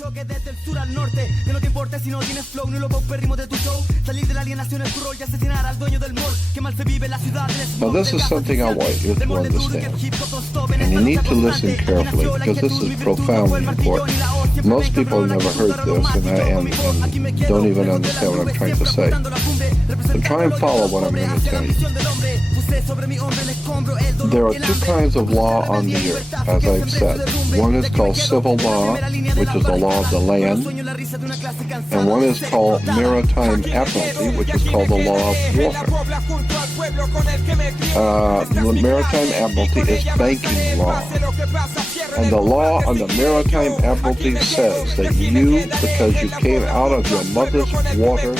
choque desde el sur al norte. Que no te importe si no tienes flow ni los paupérrimos de tu show. Salir de la alienación es tu rol y asesinar al dueño del mall. Que mal se vive la ciudad del smog. Now this is something I want you to understand. And you need to listen carefully because this is profoundly important. Most people have never heard this and don't even understand what I'm trying to say. So try and follow what I'm going to tell you. There are two kinds of law on the earth, as I've said. One is called civil law, which is the law of the land, and one is called maritime admiralty, which is called the law of water. The maritime admiralty is banking law, and the law on the maritime admiralty says that you, because you came out of your mother's water,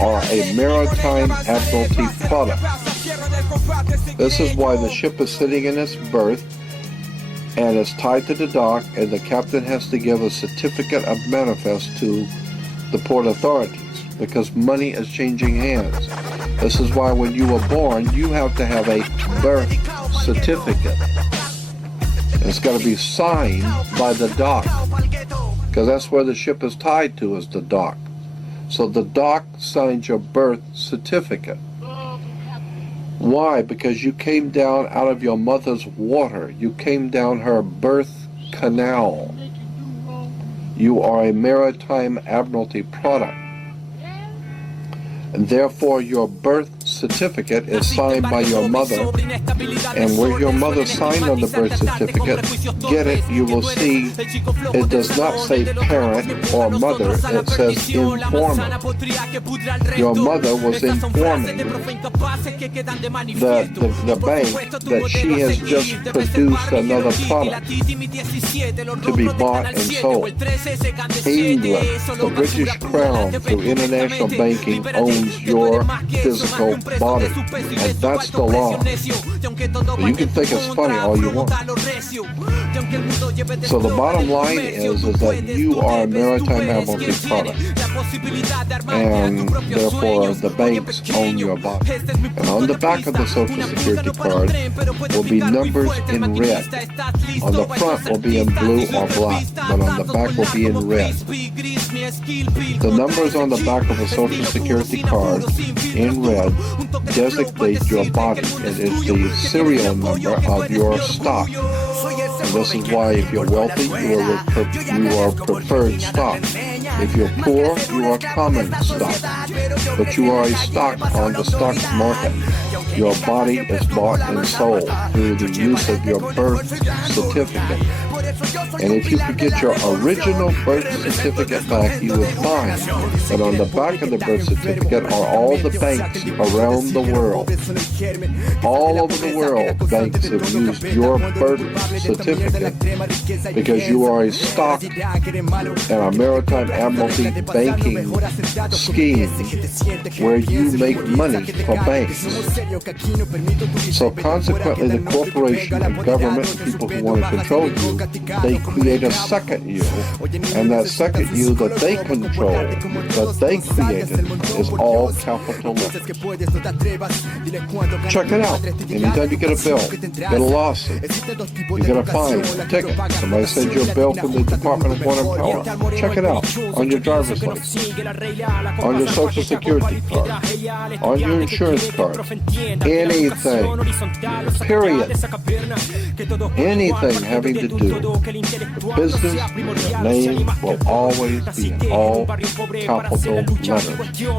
are a maritime admiralty product. This is why the ship is sitting in its berth and is tied to the dock, and the captain has to give a certificate of manifest to the port authorities because money is changing hands. This is why when you were born, you have to have a birth certificate. And it's got to be signed by the dock because that's where the ship is tied to, is the dock. So the dock signs your birth certificate. Why? Because you came down out of your mother's water. You came down her birth canal. You are a maritime admiralty product. And therefore your birth certificate is signed by your mother, and where your mother signed on the birth certificate, get it, you will see it does not say parent or mother, it says informant. Your mother was informing the bank that she has just produced another product to be bought and sold. England, the British Crown, through international banking, owns your physical body, and that's the law. You can think it's funny all you want. So the bottom line is that you are a maritime admiralty product, and therefore the banks own your body. And on the back of the Social Security card will be numbers in red. On the front will be in blue or black, but on the back will be in red. The numbers on the back of a Social Security card in red designate your body. It is the serial number of your stock. And this is why if you're wealthy, you are preferred stock. If you're poor, you are common stock. But you are a stock on the stock market. Your body is bought and sold through the use of your birth certificate. And if you could get your original birth certificate back, you would find that on the back of the birth certificate are all the banks around the world. All over the world, banks have used your birth certificate because you are a stock in a maritime admiralty banking scheme where you make money for banks. So consequently, the corporation and government and people who want to control you, they create a second you, and that second you that they control, that they created, is all capital letters. Check it out. Anytime you get a bill, get a lawsuit, you get a fine, a ticket, somebody sends you a bill from the Department of Water and Power, check it out on your driver's license, on your Social Security card, on your insurance card, anything, period, anything having to do with business, your name will always be in all capital letters,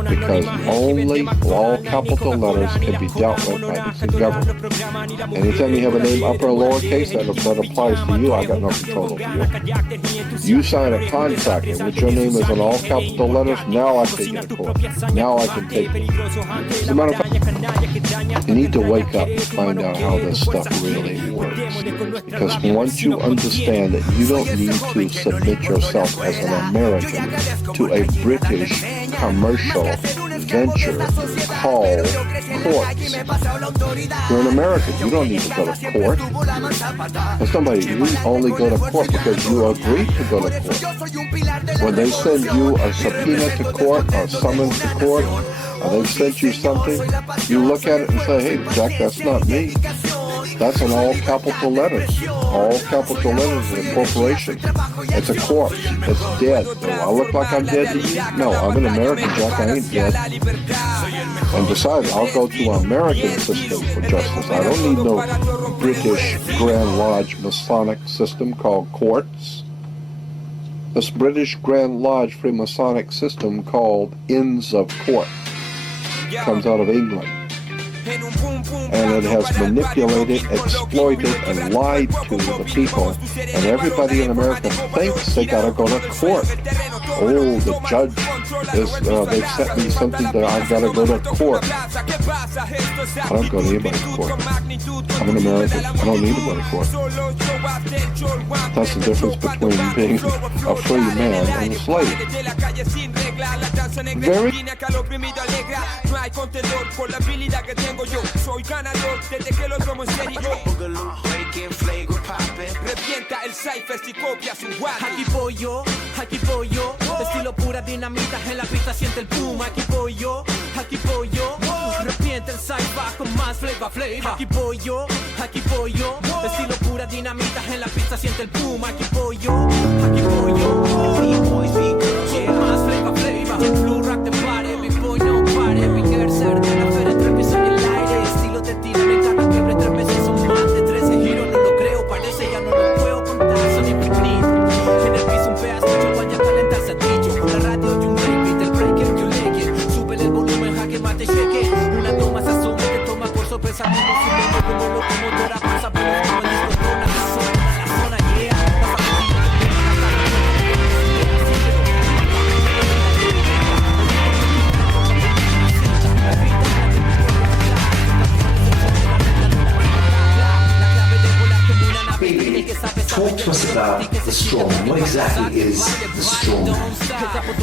because only all capital letters can be dealt with by the government. Anytime you have a name upper or lowercase, that applies to you. I got no control over you. You sign a contract in which your name is in all capital letters, now I take it to court. Now I can take it. As a matter of fact, you need to wake up and find out how this stuff really works. Because once you understand that you don't need to submit yourself as an American to a British commercial venture called courts. You're an American. You don't need to go to court. And somebody, you only go to court because you agreed to go to court. When they send you a subpoena to court or summons to court, or they've sent you something, you look at it and say, hey, Jack, that's not me. That's in all capital letters. All capital letters in a corporation. It's a corpse. It's dead. Do I look like I'm dead to you? No, I'm an American, Jack. I ain't dead. And besides, I'll go to an American system for justice. I don't need no British Grand Lodge Masonic system called courts. This British Grand Lodge Freemasonic system called Inns of Court comes out of England. And it has manipulated, exploited, and lied to the people. And everybody in America thinks they gotta go to court. Oh, the judge they've sent me something that I've gotta go to court. I don't go to anybody's court. I'm an American. I don't need to go to court. That's the difference between being a free man and a slave. Very soy ganador desde que lo tomo en serio. Revienta el cipher si copias un guapo. Aquí voy yo, estilo pura dinamita en la pista siente el boom. Aquí voy yo, revienta el cipher con más flavor. Aquí voy yo, estilo pura dinamita en la pista siente el boom. Aquí voy yo, yeah, más flavor. Blue rock the party, big boy no party, big girl ser de la feria entre piso y el aire. Estilo te tira, me encanta quiebre 3 meses, son más de 13 giros, no lo creo, parece ya no lo puedo contar, son infinitos. En el piso un pedazo, yo vaya a calentarse a dicho. La radio y un break, el breaker, yo like it. Súbele el volumen, jaque mate, cheque. Una toma se asoma, te toma por sorpresa, mismo subiendo como locomotora, pasa por el como el disco dona, la zona, yeah. Talk to us about the straw man. What exactly is the straw man?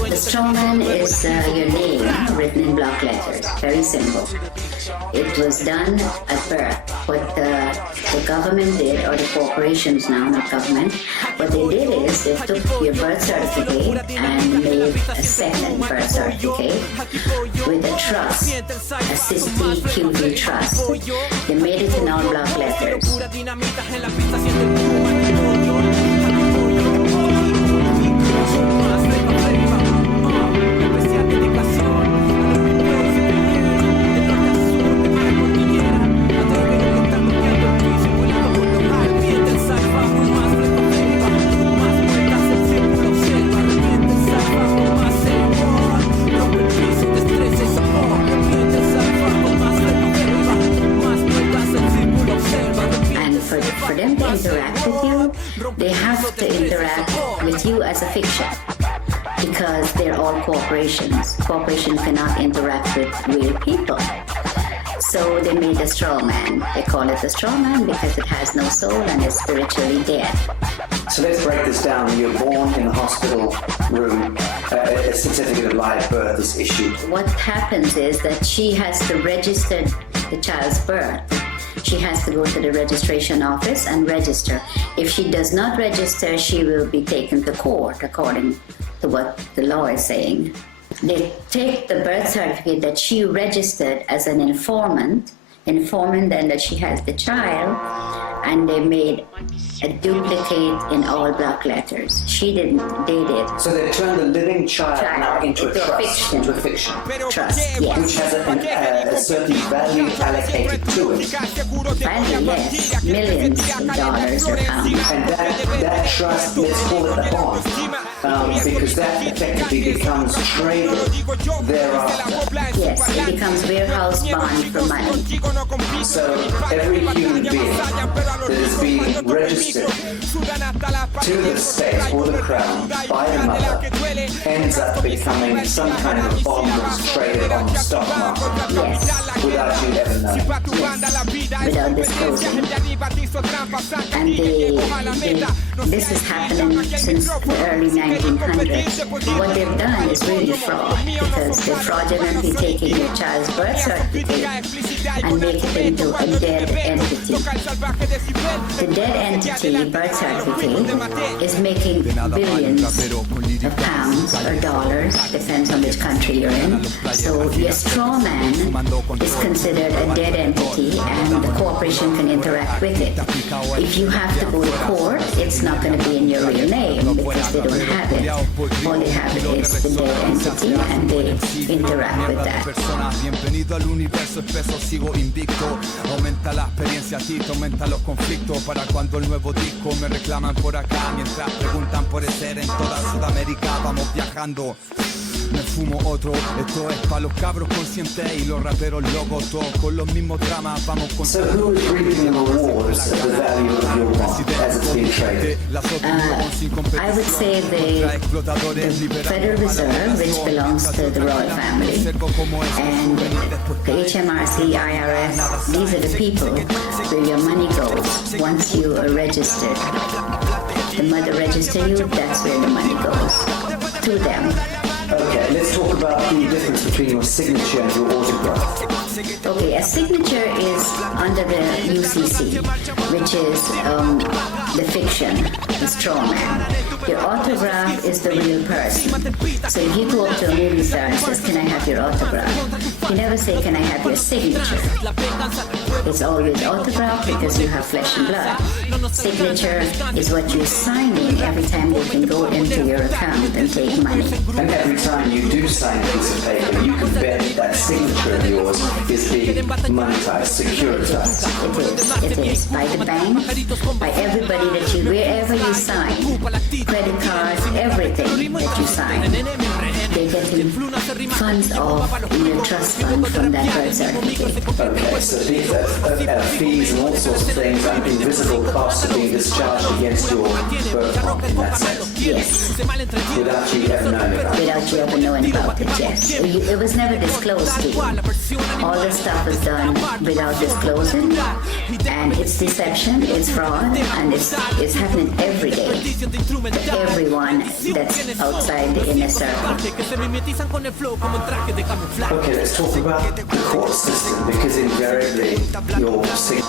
The straw man is your name written in block letters. Very simple. It was done at birth. What the government did, or the corporations now, not government, what they did is they took your birth certificate and made a second birth certificate with a trust, a Cestui Que Vie trust. They made it in all block letters. For them to interact with you, they have to interact with you as a fiction, because they're all corporations. Corporations cannot interact with real people. So they made a straw man. They call it a straw man because it has no soul and is spiritually dead. So let's break this down. You're born in the hospital room, a certificate of live birth is issued. What happens is that she has to register the child's birth. She has to go to the registration office and register. If she does not register, she will be taken to court according to what the law is saying. They take the birth certificate that she registered as an informant then that she has the child, and they made a duplicate in all block letters. She didn't, they did. So they turned the living child now into a trust, into a fiction. Trust, yes. Which has a certain value allocated to it. Value, yes. Millions of dollars or pounds. And that trust, let's call it a bond, because that effectively becomes traded thereafter. Yes, it becomes warehouse bond for money. So every human being that is being registered to the state or the crown by the mother ends up becoming some kind of bond that's traded on the stock market. Yes. Without you ever knowing. Yes. Without disclosing. And this is happening since the early 1900s. What they've done is really fraud, because they're fraudulently taking your child's birth certificate and make it into a dead entity. The dead entity birth certificate is making billions of pounds or dollars, depends on which country you're in. So your straw man is considered a dead entity and the corporation can interact with it. If you have to go to court, it's not going to be in your real name because they don't have it. All they have is the dead entity and they interact with that. Bienvenido al universo espeso, sigo invicto. Aumenta la experiencia, Tito, aumenta los conflictos. Para cuando el nuevo disco me reclaman por acá, mientras preguntan por ser en toda Sudamérica, vamos viajando. Me fumo otro, esto es pa' los cabros conscientes y los raperos locos, todos con los mismos dramas, vamos con... So who is reaping the rewards of the value of your bond as it's being traded? I would say the Federal Reserve, which belongs to the royal family, and the HMRC, IRS, these are the people where your money goes once you are registered. The mother register you, that's where the money goes, to them. Okay, let's talk about the difference between your signature and your autograph. Okay, a signature is under the UCC, which is the fiction, the straw man. Your autograph is the real person. So if you go up to a movie star and says, "Can I have your autograph?" You never say, "Can I have your signature?" It's always autograph because you have flesh and blood. Signature is what you're signing every time you can go into your account and take money. And every time you do sign a piece of paper, you can bet that signature of yours is being monetized, securitized. It is by the bank, by everybody that you, wherever you sign, credit cards, everything that you sign, they get funds off in your trust fund from that birth certificate. Okay, so these are fees and all sorts of things and invisible costs are being discharged against your birth fund in that sense. Yes. Without you ever knowing about it. Without you ever knowing about it, yes. It was never disclosed to you. All this stuff was done without disclosing, and it's deception, it's fraud, and it's happening every day to everyone that's outside the inner circle. Okay, let's talk about the court system, because invariably your signatures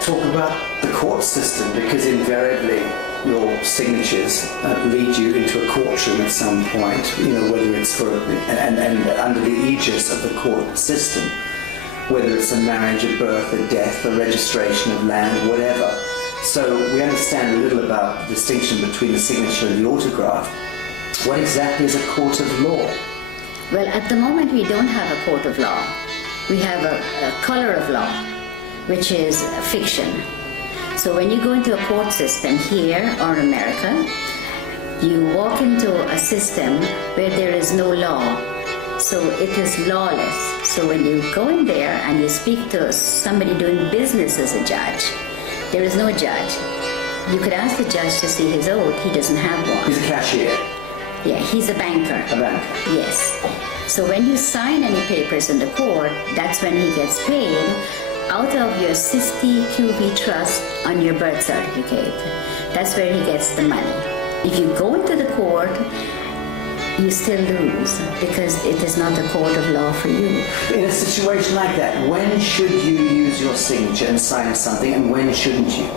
talk about the court system, because invariably your signatures lead you into a courtroom at some point, you know, whether it's for and under the aegis of the court system, whether it's a marriage, a birth, a death, a registration of land, whatever. So we understand a little about the distinction between the signature and the autograph. What exactly is a court of law? Well, at the moment we don't have a court of law. We have a color of law, which is fiction. So when you go into a court system here or America, you walk into a system where there is no law. So it is lawless. So when you go in there and you speak to somebody doing business as a judge, there is no judge. You could ask the judge to see his oath. He doesn't have one. He's a cashier. Yeah, he's a banker. A banker. Yes. So when you sign any papers in the court, that's when he gets paid out of your Cestui Que Vie trust on your birth certificate. That's where he gets the money. If you go into the court, you still lose because it is not a court of law for you. In a situation like that, when should you use your signature and sign something, and when shouldn't you?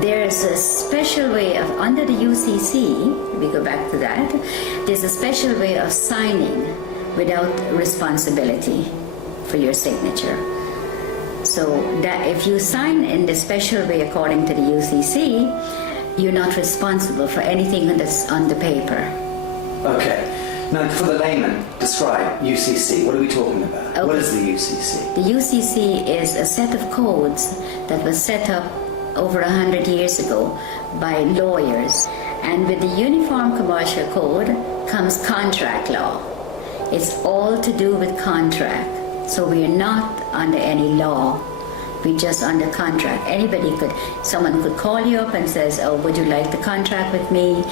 There's a special way of, under the UCC, we go back to that, there's a special way of signing without responsibility for your signature. So that if you sign in the special way according to the UCC, you're not responsible for anything that's on the paper. Okay. Now, for the layman, describe UCC. What are we talking about? Okay. What is the UCC? The UCC is a set of codes that was set up over 100 years ago by lawyers. And with the Uniform Commercial Code comes contract law. It's all to do with contract. So we're not under any law. We're just under contract. Someone could call you up and says, oh, would you like to contract with me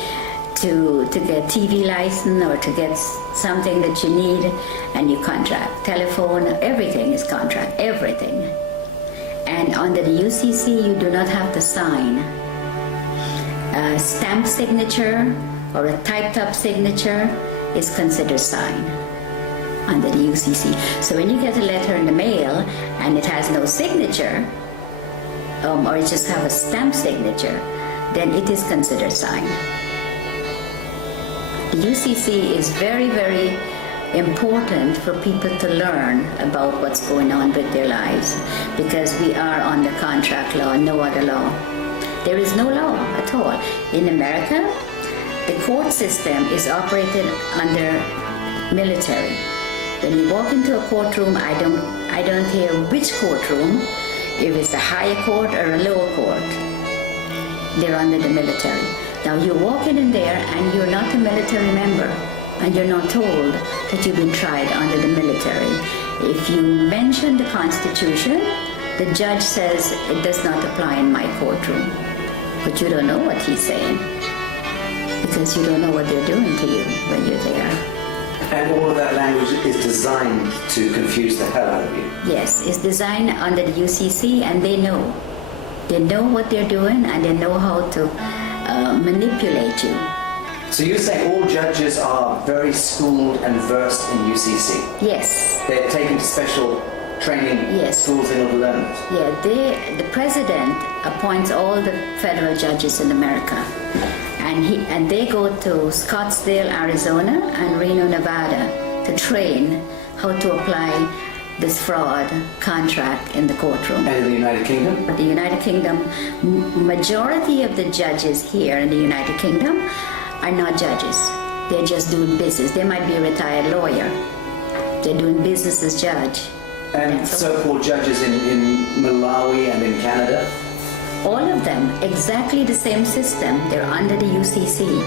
to get TV license or to get something that you need, and you contract. Telephone, everything is contract, everything. And under the UCC, you do not have to sign. A stamp signature or a typed up signature is considered signed under the UCC. So when you get a letter in the mail and it has no signature, or it just have a stamp signature, then it is considered signed. The UCC is very, very important for people to learn about what's going on with their lives, because we are under contract law, no other law. There is no law at all. In America, the court system is operated under military. When you walk into a courtroom, I don't care which courtroom, if it's a higher court or a lower court, they're under the military. Now you're walking in there and you're not a military member, and you're not told that you've been tried under the military. If you mention the Constitution, the judge says it does not apply in my courtroom. But you don't know what he's saying, because you don't know what they're doing to you when you're there. And all of that language is designed to confuse the hell out of you. Yes, it's designed under the UCC, and they know. They know what they're doing, and they know how to manipulate you. So you're saying all judges are very schooled and versed in UCC? Yes. They're taking special training schools in order to learn it? Yeah, the president appoints all the federal judges in America. And they go to Scottsdale, Arizona and Reno, Nevada to train how to apply this fraud contract in the courtroom. And in the United Kingdom? The United Kingdom, majority of the judges here in the United Kingdom are not judges. They're just doing business. They might be a retired lawyer. They're doing business as judge. And so-called judges in Malawi and in Canada? All of them, exactly the same system. They're under the UCC.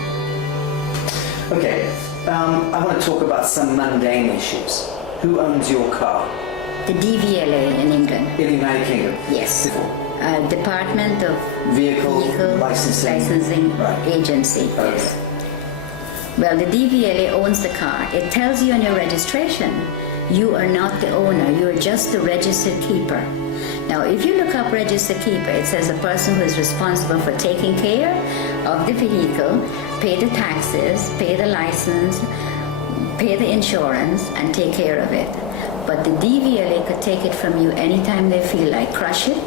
Okay, I want to talk about some mundane issues. Who owns your car? The DVLA in England. In the United Kingdom? Yes. Department of Vehicle Licensing right. Agency. Okay. Yes. Well, the DVLA owns the car. It tells you on your registration, you are not the owner, you are just the registered keeper. Now, if you look up registered keeper, it says a person who is responsible for taking care of the vehicle, pay the taxes, pay the license, pay the insurance, and take care of it. But the DVLA could take it from you anytime they feel like. Crush it,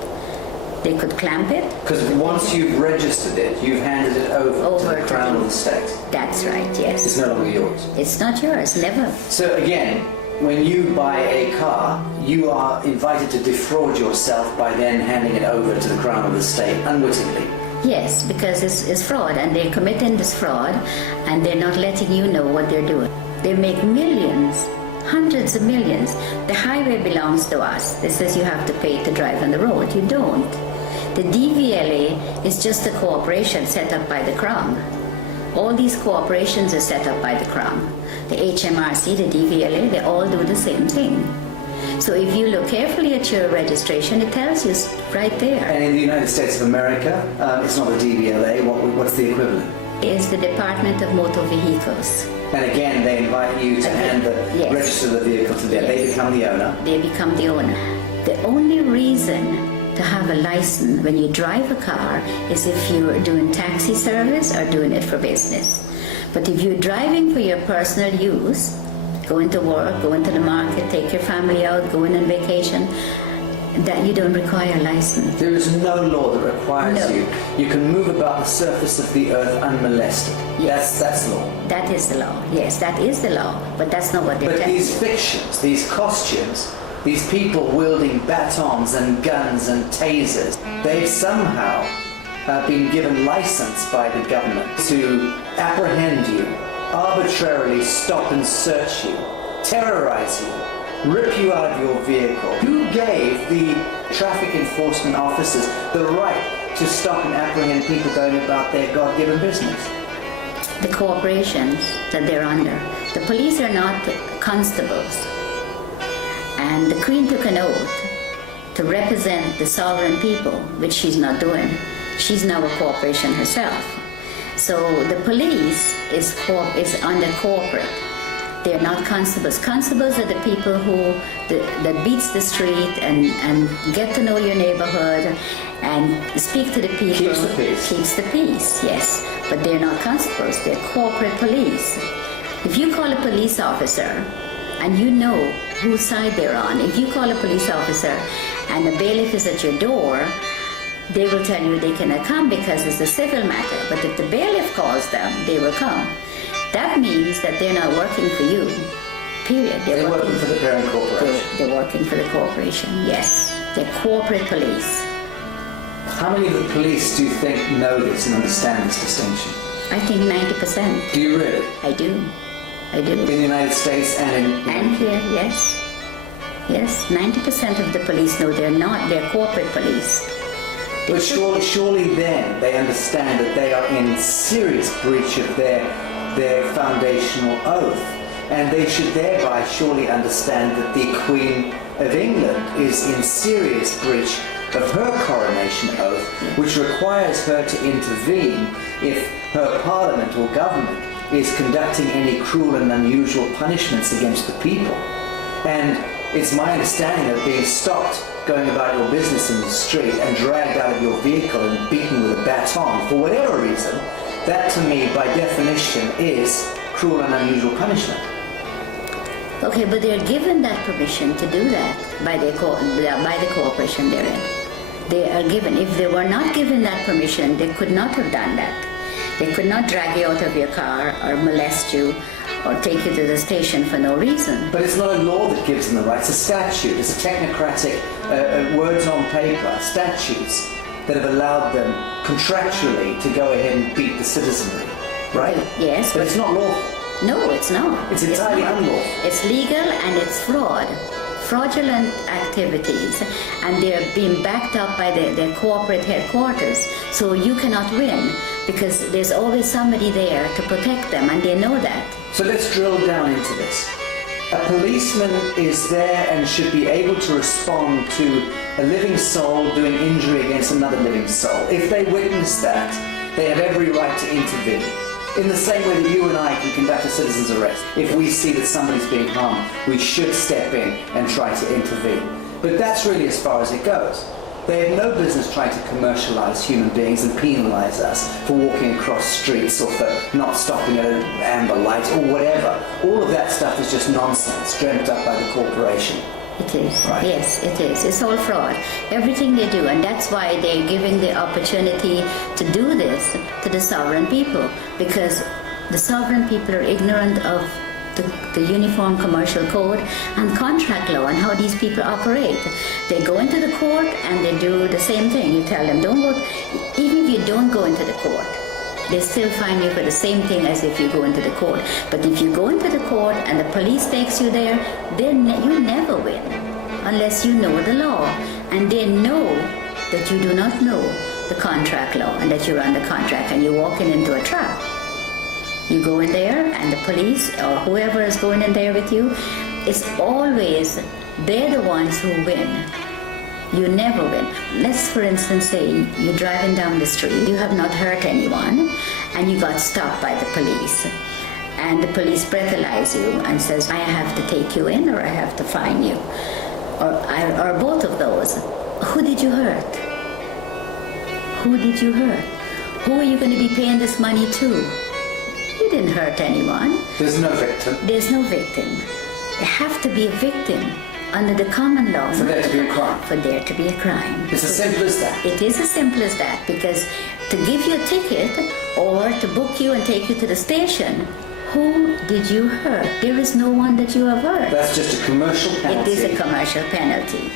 they could clamp it. Because once you've registered it, you've handed it over to the Crown of the State. That's right, yes. It's no longer yours. It's not yours, never. So again, when you buy a car, you are invited to defraud yourself by then handing it over to the Crown of the State unwittingly. Yes, because it's fraud, and they're committing this fraud, and they're not letting you know what they're doing. They make millions, hundreds of millions. The highway belongs to us. It says you have to pay to drive on the road. You don't. The DVLA is just a corporation set up by the Crown. All these corporations are set up by the Crown. The HMRC, the DVLA, they all do the same thing. So if you look carefully at your registration, it tells you right there. And in the United States of America, it's not the DVLA. What's the equivalent? It's the Department of Motor Vehicles. And again, they invite you to register the vehicle to them. Yes. They become the owner. They become the owner. The only reason to have a license when you drive a car is if you're doing taxi service or doing it for business. But if you're driving for your personal use, going to work, going to the market, take your family out, going on vacation, that you don't require a license. There is no law that requires you. You can move about the surface of the earth unmolested. Yes. That's law. That is the law. Yes, that is the law. But that's not what they're telling you. But these fictions, these costumes, these people wielding batons and guns and tasers, they've somehow been given license by the government to apprehend you, arbitrarily stop and search you, terrorize you, rip you out of your vehicle. Who gave the traffic enforcement officers the right to stop and apprehend people going about their God-given business? The corporations that they're under. The police are not constables. And the Queen took an oath to represent the sovereign people, which she's not doing. She's now a corporation herself. So the police is under corporate. They're not constables. Constables are the people that beats the street and get to know your neighborhood and speak to the people. Keeps the peace. Keeps the peace, yes. But they're not constables. They're corporate police. If you call a police officer and you know whose side they're on, if you call a police officer and the bailiff is at your door, they will tell you they cannot come because it's a civil matter. But if the bailiff calls them, they will come. That means that they're not working for you, period. They're working for the parent corporation. They're working for the corporation, yes. They're corporate police. How many of the police do you think know this and understand this distinction? I think 90%. Do you really? I do. In the United States and in... And here, yes. Yes, 90% of the police know they're corporate police. But surely then they understand that they are in serious breach of their foundational oath, and they should thereby surely understand that the Queen of England is in serious breach of her coronation oath, which requires her to intervene if her parliament or government is conducting any cruel and unusual punishments against the people. And it's my understanding that being stopped going about your business in the street and dragged out of your vehicle and beaten with a baton for whatever reason, that to me by definition is cruel and unusual punishment. Okay, but they're given that permission to do that by the corporation they're in. They are given. If they were not given that permission, they could not have done that. They could not drag you out of your car or molest you or take you to the station for no reason. But it's not a law that gives them the right, it's a statute, it's a technocratic words on paper, statutes that have allowed them contractually to go ahead and beat the citizenry, right? Yes. But it's not lawful. No, it's not. It's entirely unlawful. It's legal and it's fraudulent activities, and they're being backed up by their corporate headquarters, so you cannot win because there's always somebody there to protect them, and they know that. So let's drill down into this. A policeman is there and should be able to respond to a living soul doing injury against another living soul. If they witness that, they have every right to intervene. In the same way that you and I can conduct a citizen's arrest. If we see that somebody's being harmed, we should step in and try to intervene. But that's really as far as it goes. They have no business trying to commercialize human beings and penalize us for walking across streets or for not stopping at an amber light or whatever. All of that stuff is just nonsense dreamt up by the corporation. It is. Right. Yes, it is. It's all fraud. Everything they do, and that's why they're giving the opportunity to do this to the sovereign people, because the sovereign people are ignorant of the Uniform Commercial Code and contract law and how these people operate. They go into the court and they do the same thing. You tell them, don't go, even if you don't go into the court, they still fine you for the same thing as if you go into the court. But if you go into the court and the police takes you there, you never win unless you know the law. And they know that you do not know the contract law and that you're under contract and you're walking into a trap. You go in there and the police or whoever is going in there with you, it's always, they're the ones who win. You never win. Let's, for instance, say you're driving down the street, you have not hurt anyone, and you got stopped by the police. And the police breathalyze you and says, I have to take you in or I have to fine you. Or both of those. Who did you hurt? Who did you hurt? Who are you going to be paying this money to? You didn't hurt anyone. There's no victim. There's no victim. You have to be a victim under the common law. For there to be a crime. For there to be a crime. It's as simple as that. It is as simple as that, because to give you a ticket or to book you and take you to the station, who did you hurt? There is no one that you have hurt. That's just a commercial penalty. It is a commercial penalty.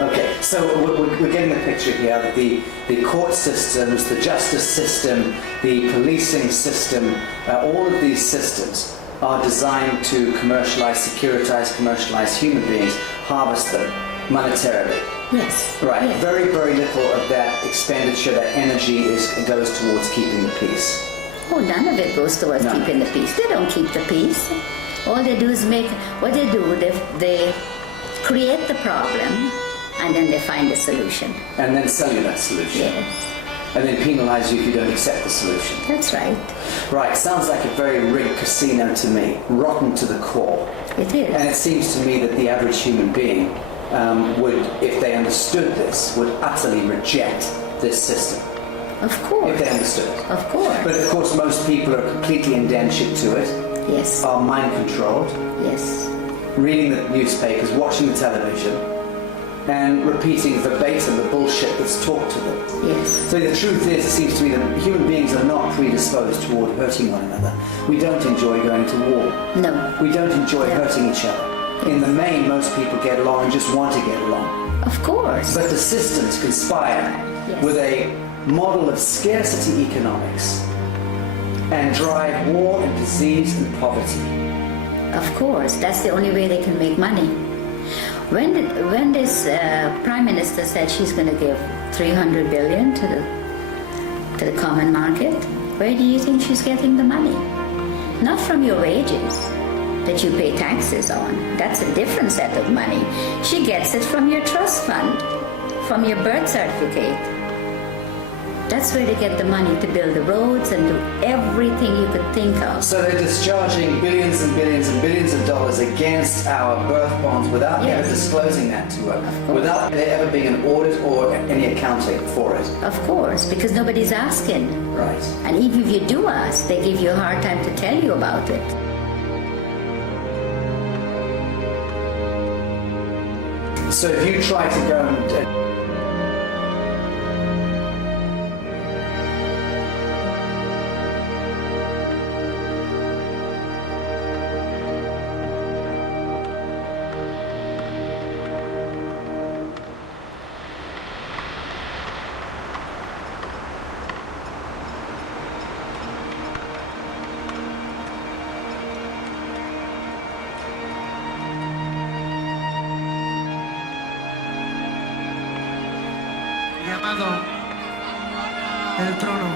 Okay, so we're getting the picture here that the court systems, the justice system, the policing system, all of these systems are designed to commercialize human beings, harvest them monetarily. Yes. Right. Yes. Very, very little of that expenditure, that energy goes towards keeping the peace. Oh, none of it goes towards keeping the peace. They don't keep the peace. All they do is they create the problem, and then they find a solution. And then sell you that solution. Yes, And then penalize you if you don't accept the solution. that's right. Right, sounds like a very rigged casino to me, rotten to the core. It is. And it seems to me that the average human being would, if they understood this, would utterly reject this system. Of course. If they understood it. Of course. But of course most people are completely indentured to it, Yes. are mind controlled, Yes. reading the newspapers, watching the television, and repeating verbatim the bullshit that's talked to them. Yes. So the truth is, it seems to me that human beings are not predisposed toward hurting one another. We don't enjoy going to war. No. We don't enjoy Yeah. hurting each other. In the main, most people get along and just want to get along. Of course. But the systems conspire Yes. with a model of scarcity economics and drive war and disease and poverty. Of course. That's the only way they can make money. When this prime minister said she's going to give 300 billion to the common market, where do you think she's getting the money? Not from your wages that you pay taxes on. That's a different set of money. She gets it from your trust fund, from your birth certificate. That's where they get the money to build the roads and do everything you could think of. So they're discharging billions and billions and billions of dollars against our birth bonds without Yes. ever disclosing that to her, course. without there ever being an audit or any accounting for it. Of course, because nobody's asking. Right. And even if you do ask, they give you a hard time to tell you about it. So if you try to go and llamado el trono.